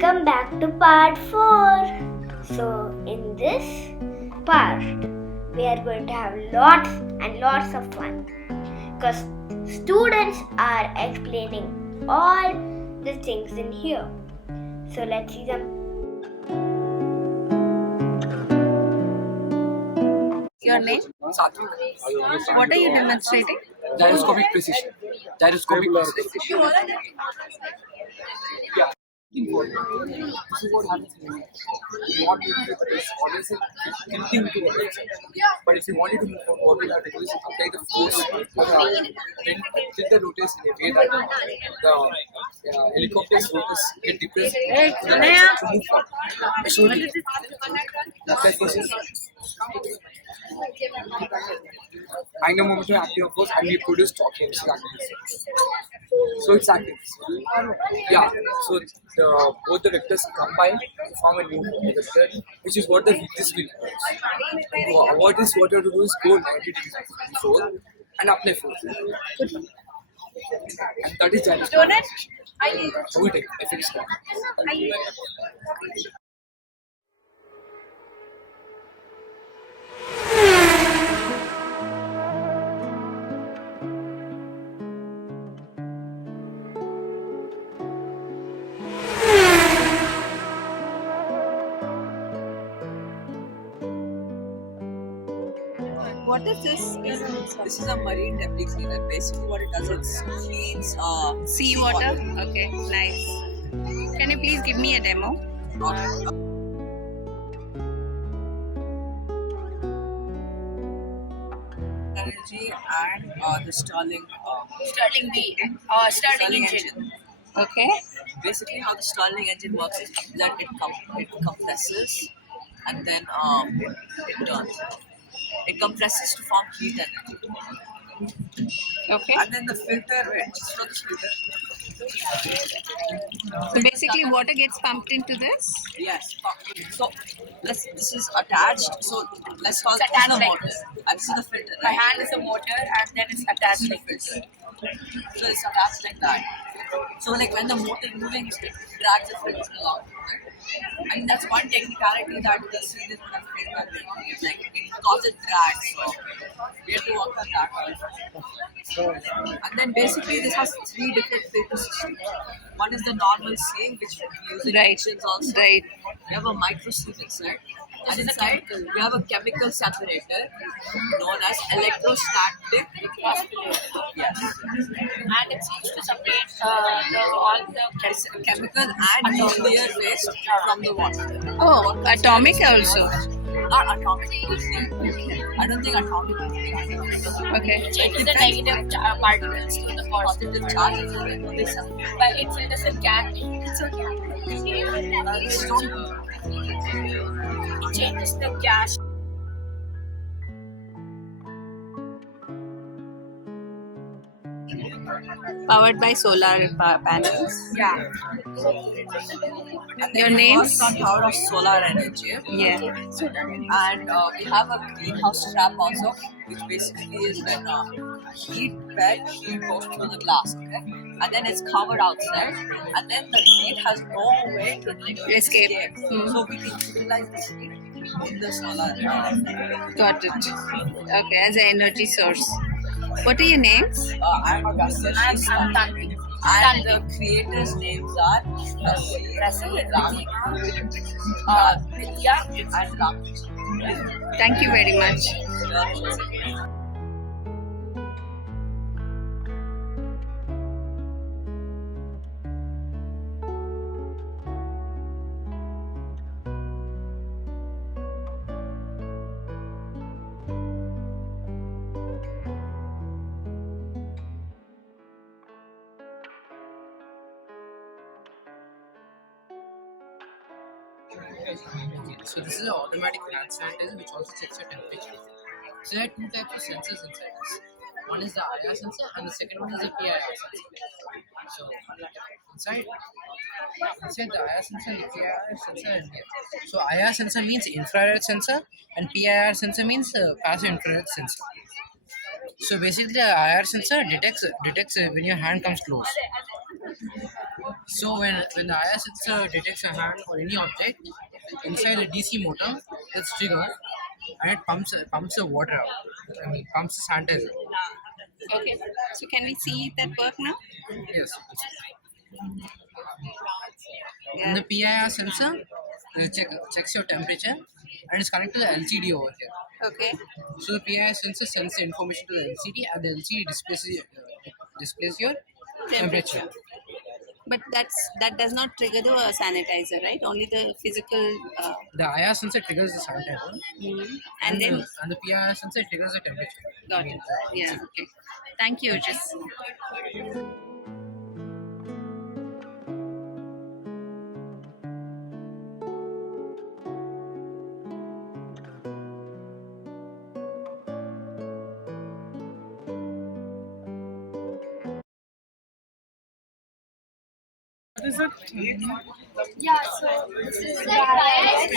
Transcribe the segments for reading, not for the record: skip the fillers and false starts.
Welcome back to part 4. So, in this part, we are going to have lots and lots of fun because students are explaining all the things in here. So, let's see them. Your name? Satvik. What are you demonstrating? Gyroscopic precision. Gyroscopic precision. Yeah. This is what happens when you want to do this. Always tilting to one side. But if you want it to move forward, what you have to do is apply the force. Then tilt the rotors in a way that the helicopter's rotors get depressed to move forward. I showed you. Apply forces. Angular momentum active force and we produce torque here. So it's active. Yeah. So both the vectors combine to form a new vector, which is what this will do. What you have to do is go 90 degrees before and apply force. And that is gyroscope. Donut? How we take FX. What is this? This is a marine debris cleaner. Basically, what it does is cleans Seawater? Okay, nice. Can you please give me a demo? energy and the Stirling Starting engine. Okay. Basically, how the Stirling engine works is that it compresses and then it turns. It compresses to form heat energy. Okay. And then the filter, just for this filter. So basically water gets pumped into this? Yes. So this is attached. So let's call It's this attached the like motor. this. And this is the filter. My Right? hand is a motor and then it's attached like this. So it's attached like that. So like when the motor is moving, it drags the filter along. Right? I mean that's one technicality that the series would have played back then. It's like it causes drag. So we have to work on that also. And then basically this has three different filter systems. One is the normal seal, which we use in Right. kitchens also. Right. We have a micro seal inside. And inside we have a chemical separator known as electrostatic phosphorator. Yes. And it's used to separate all the Chemical and nuclear waste from the water. Oh, atomic also. Not atomic. I don't think atomic. Okay. It The negative particles to the positive charges. But it doesn't can. It's okay. It changes the gas. Powered by solar panels. Yeah. And Your then name? works on power of solar energy. Yeah. And we have a greenhouse trap also, which basically is when heat goes through the glass, okay? And then it's covered outside, and then the heat has no way to Escape. So we can utilize this heat in the solar. Got it. Okay, as an energy source. What are your names? I'm Augustus. I'm Tanvi. And the creators' names are Rami, Vidya. and Rami. Thank you very much. So this is an automatic hand sanitizer which also checks your temperature. So there are two types of sensors inside this. One is the IR sensor and the second one is the PIR sensor. So inside the IR sensor and the PIR sensor is here. So IR sensor means infrared sensor and PIR sensor means passive infrared sensor. So basically the IR sensor detects when your hand comes close. So when the IR sensor detects a hand or any object, inside a DC motor it's triggered and it pumps the water out. I mean pumps the sanitizer. Okay. So can we see that work now? Yes. And Yeah. the PIR sensor checks your temperature and it's connected to the LCD over here. Okay. So the PIR sensor sends the information to the LCD and the LCD displays your temperature. But that does not trigger the sanitizer, right? Only the physical. The IR sensor triggers the sanitizer And then and the PIR sensor triggers the temperature. got it. Yeah. Okay. Thank you, Jess. Yeah, so this is a dry ice.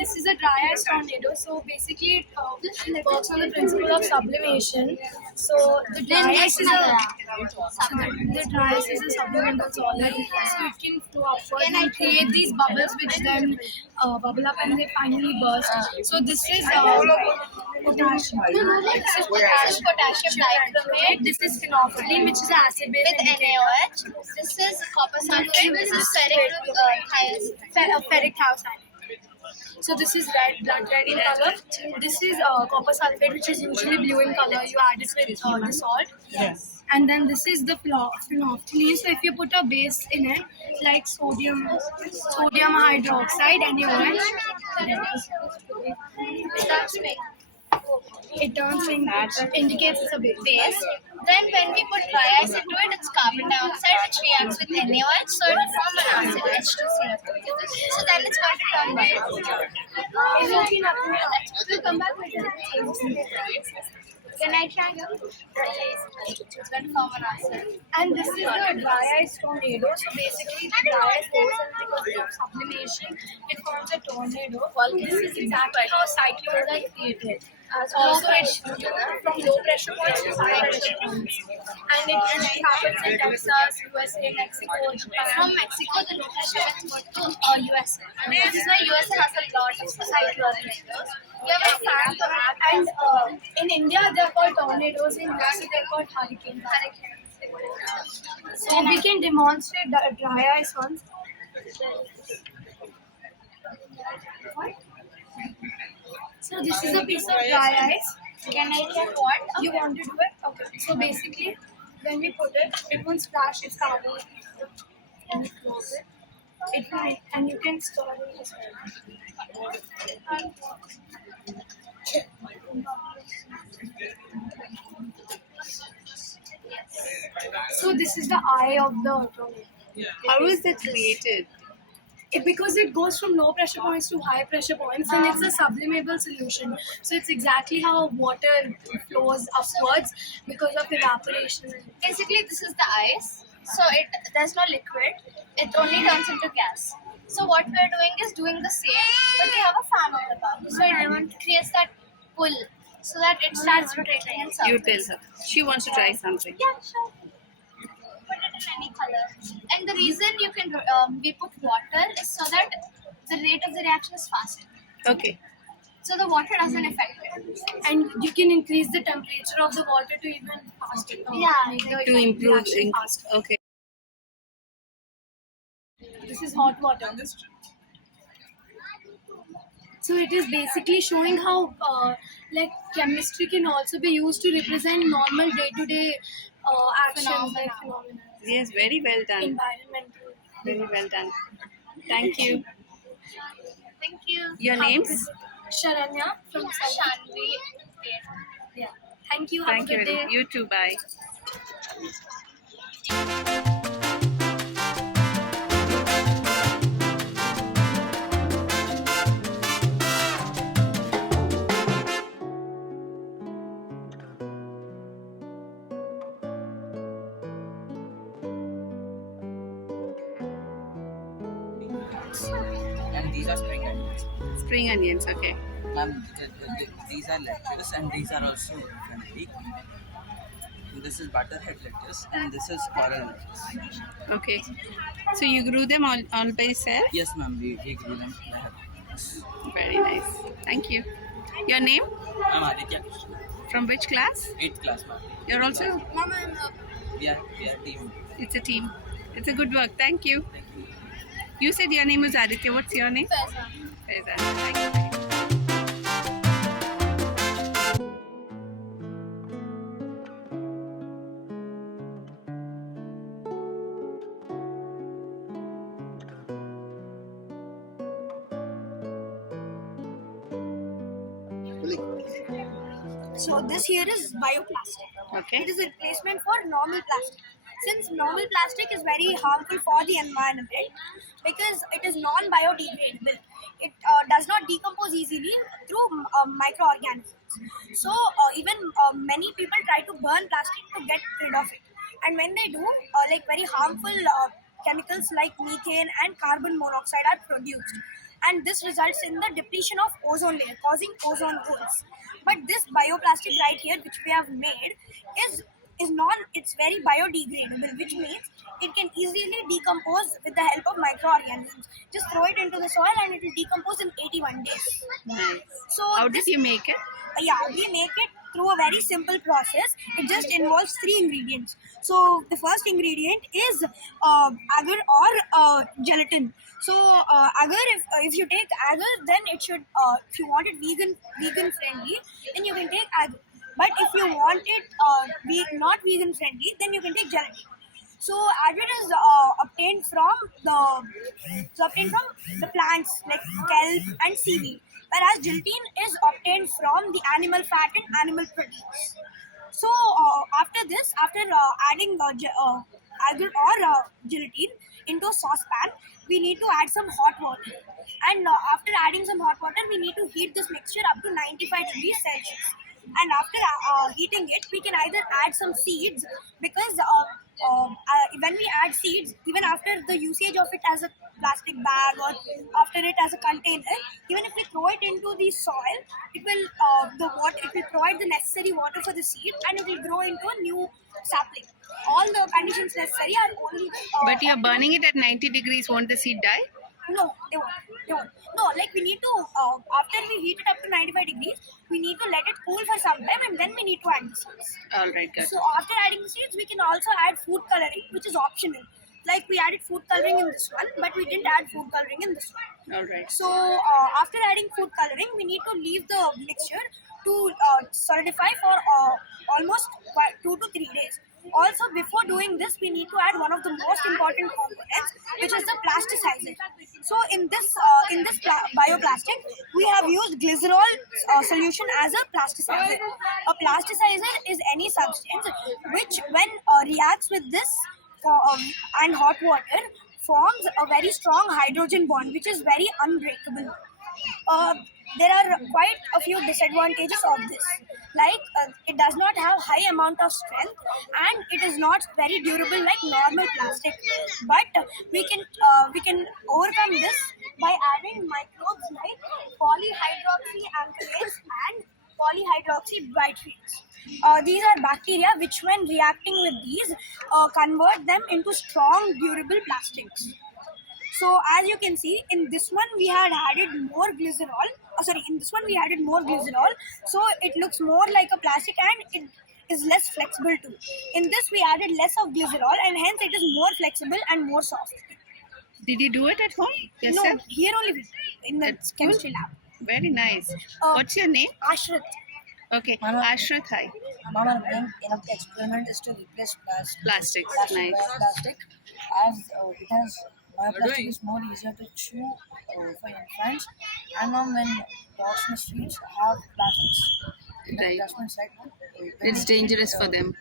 This is a dry ice tornado. So basically, it works on the principle of sublimation. So the dry ice is the dry ice is a subliminal solid. So it can flow upwards and create these bubbles, which then bubble up and they finally burst. So this is potassium. This is potassium dichromate. This is phenolphthalein, which is an acid base with NaOH. This is copper sulfate. This is ferric thiocyanate. So this is blood red in color. This is copper sulfate, which is usually blue in color. You add it with the salt. Yes. And then this is the phenolphthalein. So if you put a base in it, like sodium hydroxide, NaOH, it turns pink, indicates it's a base. Then when we put dry ice into it, it's carbon dioxide which reacts with NaOH, so it will form an acid, H2CO. So then it's going to turn white. It will be nothing else. We'll come back with it. Can I try it? It's going to form an acid. And this is the dry ice tornado. So basically the dry ice goes and because of sublimation, it forms a tornado. This is exactly how cyclones are created. Also, it's from low pressure points to high pressure points. And it happens in Texas, USA, Mexico, Japan. From Mexico, the low pressure winds go to USA. This is why USA has a lot of cyclones. We have a fan and in India, they're called tornadoes. In USA, they're called hurricanes. So we can demonstrate the dry ice ones. So this is a piece of dry ice. Can I check what? You want to do it? Okay. So basically, when we put it, it won't splash. It's carbon. And we close it. It will, and you can store it as well. So this is the eye of the tornado. How is that created? Because it goes from low pressure points to high pressure points and it's a sublimable solution. So it's exactly how water flows upwards because of evaporation. Basically, this is the ice. So there's no liquid. It only turns into gas. So what we're doing is doing the same, but we have a fan on the top. So it creates that pull so that it starts rotating and You circles. tell her. She wants to try something. Yeah, sure. Put it in any color. And the reason you can we put water is so that the rate of the reaction is faster. Okay. So the water doesn't affect it. And you can increase the temperature of the water to even faster. To improve. Reaction faster. Okay. This is hot water. So it is basically showing how like chemistry can also be used to represent normal day-to-day actions like phenomena. Yes, very well done. Environmental. Very well done. Thank you. Thank you. Your names? Sharanya from Shanvi. Yeah. Thank you. Have Thank a you. good day. You too. Bye. And these are spring onions. Spring onions. Okay. These are lettuce and these are also friendly. This is butterhead lettuce and this is coral lettuce. Okay. So you grew them all by yourself? Yes, ma'am, we grew them by hand. Very nice. Thank you. Your name? I'm Aditya Krishna, From which class? 8th class, ma'am. You're also. We are team. It's a team. It's a good work. Thank you. You said your name was Aditya. What's your name? Faizan. Thank you. So this here is bioplastic. Okay. It is a replacement for normal plastic. Since normal plastic is very harmful for the environment because it is non-biodegradable. It does not decompose easily through microorganisms. So even many people try to burn plastic to get rid of it. And when they do, like very harmful chemicals like methane and carbon monoxide are produced. And this results in the depletion of ozone layer, causing ozone holes. But this bioplastic right here, which we have made, is non. It's very biodegradable, which means it can easily decompose with the help of microorganisms. Just throw it into the soil and it will decompose in 81 days. Nice. So How did you make it? Yeah, we make it through a very simple process. It just involves 3 ingredients. So the first ingredient is agar or gelatin. So agar, if you take agar, then it should. If you want it vegan friendly, then you can take agar. But if you want it not vegan friendly, then you can take gelatin. So agar is obtained from the plants like kelp and seaweed, whereas gelatin is obtained from the animal fat and animal proteins. So after adding agar or gelatin into a saucepan, we need to add some hot water. And after adding some hot water, we need to heat this mixture up to 95 degrees Celsius. And after heating it, we can either add some seeds because when we add seeds, even after the usage of it as a plastic bag or after it as a container, even if we throw it into the soil, it will provide the necessary water for the seed and it will grow into a new sapling. All the conditions necessary are only. But you're burning it at 90 degrees. Won't the seed die? No, they won't. They won't. No, like we need to, after we heat it up to 95 degrees, we need to let it cool for some time and then we need to add the seeds. All right, good. So after adding the seeds, we can also add food coloring, which is optional. Like we added food coloring in this one, but we didn't add food coloring in this one. All right. So after adding food coloring, we need to leave the mixture to solidify for almost 2 to 3 days. Also, before doing this, we need to add one of the most important components, which is the plasticizer. So in this bioplastic, we have used glycerol solution as a plasticizer. A plasticizer is any substance which, when reacts with this and hot water, forms a very strong hydrogen bond, which is very unbreakable. There are quite a few disadvantages of this, like it does not have high amount of strength and it is not very durable like normal plastic. But we can overcome this by adding microbes like polyhydroxyalkanoates and polyhydroxybitrates. These are bacteria which, when reacting with these, convert them into strong durable plastics. So as you can see, in this one we had added more glycerol. In this one we added more glycerol, so it looks more like a plastic and it is less flexible too. In this we added less of glycerol and hence it is more flexible and more soft. Did you do it at home yourself? No, here only in the That's chemistry cool. lab. Very nice. What's your name? Ashrat. Okay, Mama. Ashrat, hi. Mama, main aim of the experiment is to replace Plastics, plastic nice. by plastic, as it has bioplastic is more easier to chew for infants, and now when dogs in the streets have plastics in the Right. dustbins, right? It's dangerous for them.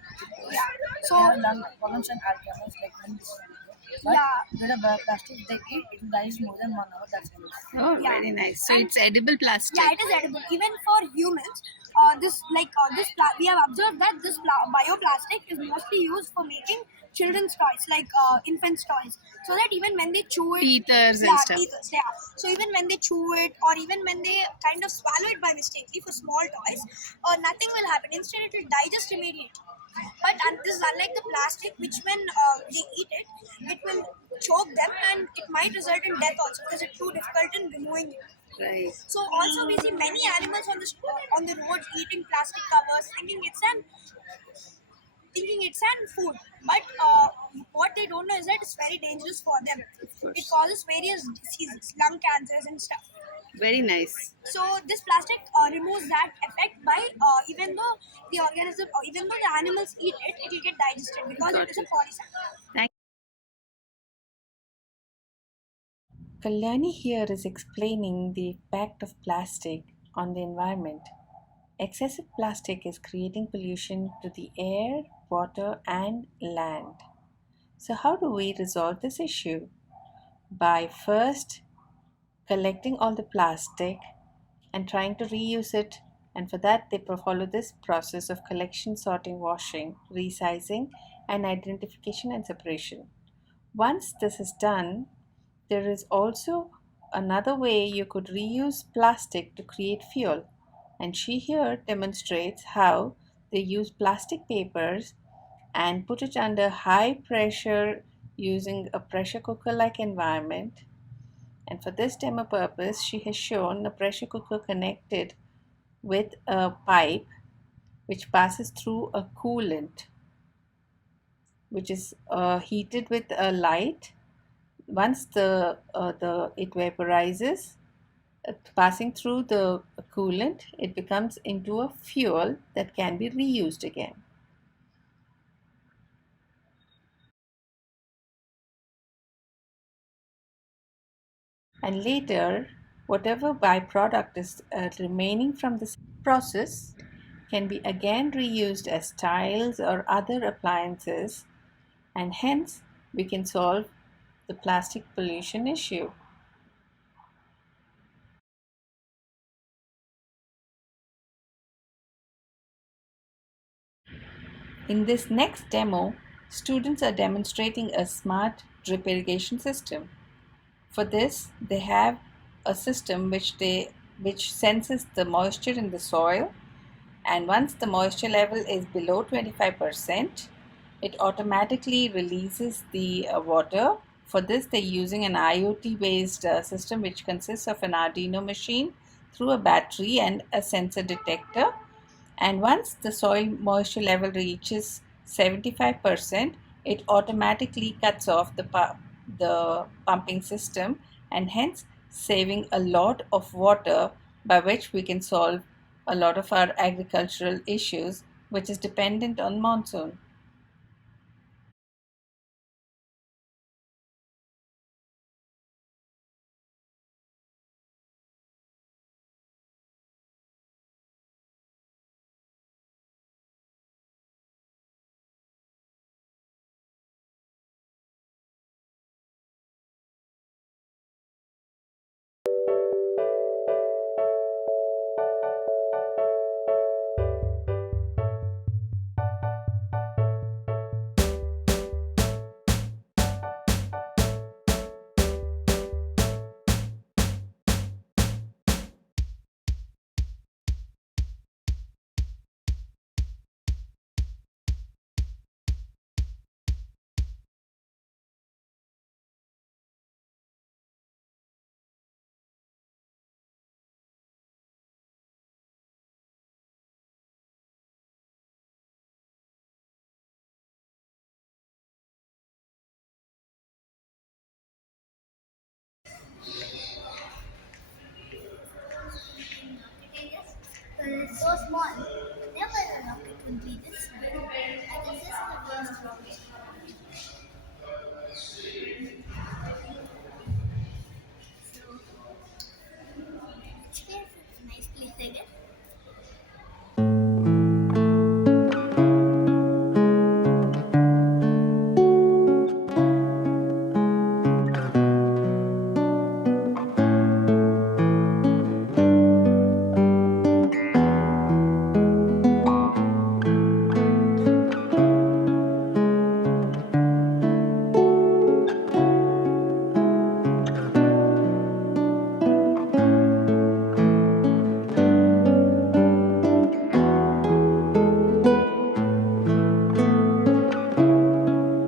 So they have lung problems and Alzheimer's like when this. But with a bioplastic they eat, it dies more than 1 hour. That's enough. Oh, Yeah. very nice. So it's edible plastic. Yeah, it is edible. Even for humans, we have observed that this bioplastic is mostly used for making children's toys, like infants' toys, so that even when they chew it, Teethers and stuff. teethers, yeah. So even when they chew it, or even when they kind of swallow it by mistakenly for small toys, nothing will happen. Instead, it will digest immediately. But this is unlike the plastic, which when they eat it, it will choke them and it might result in death also because it's too difficult in removing it. Right. So also we see many animals on the roads eating plastic covers, thinking it's an food. But what they don't know is that it's very dangerous for them. It causes various diseases, lung cancers and stuff. Very nice. So this plastic removes that effect by even though the organism or even though the animals eat it, it will get digested because Got it is a it. polysaccharide. Thank Kalyani here is explaining the impact of plastic on the environment. Excessive plastic is creating pollution to the air, water, and land. So, how do we resolve this issue? By first collecting all the plastic and trying to reuse it. And for that, they follow this process of collection, sorting, washing, resizing, and identification and separation. Once this is done, there is also another way you could reuse plastic to create fuel. And she here demonstrates how they use plastic papers and put it under high pressure using a pressure cooker like environment. And for this demo purpose, she has shown a pressure cooker connected with a pipe which passes through a coolant which is heated with a light. Once the it vaporizes, passing through the coolant, it becomes into a fuel that can be reused again. And later, whatever byproduct is remaining from this process can be again reused as tiles or other appliances, and hence we can solve the plastic pollution issue. In this next demo, students are demonstrating a smart drip irrigation system. For this, they have a system which senses the moisture in the soil, and once the moisture level is below 25%, it automatically releases the water. For this, they're using an IoT based system which consists of an Arduino machine through a battery and a sensor detector. And once the soil moisture level reaches 75%, it automatically cuts off the pumping system, and hence saving a lot of water, by which we can solve a lot of our agricultural issues which is dependent on monsoon. It's so small. Never a rocket will be this big. I guess this is the first rocket.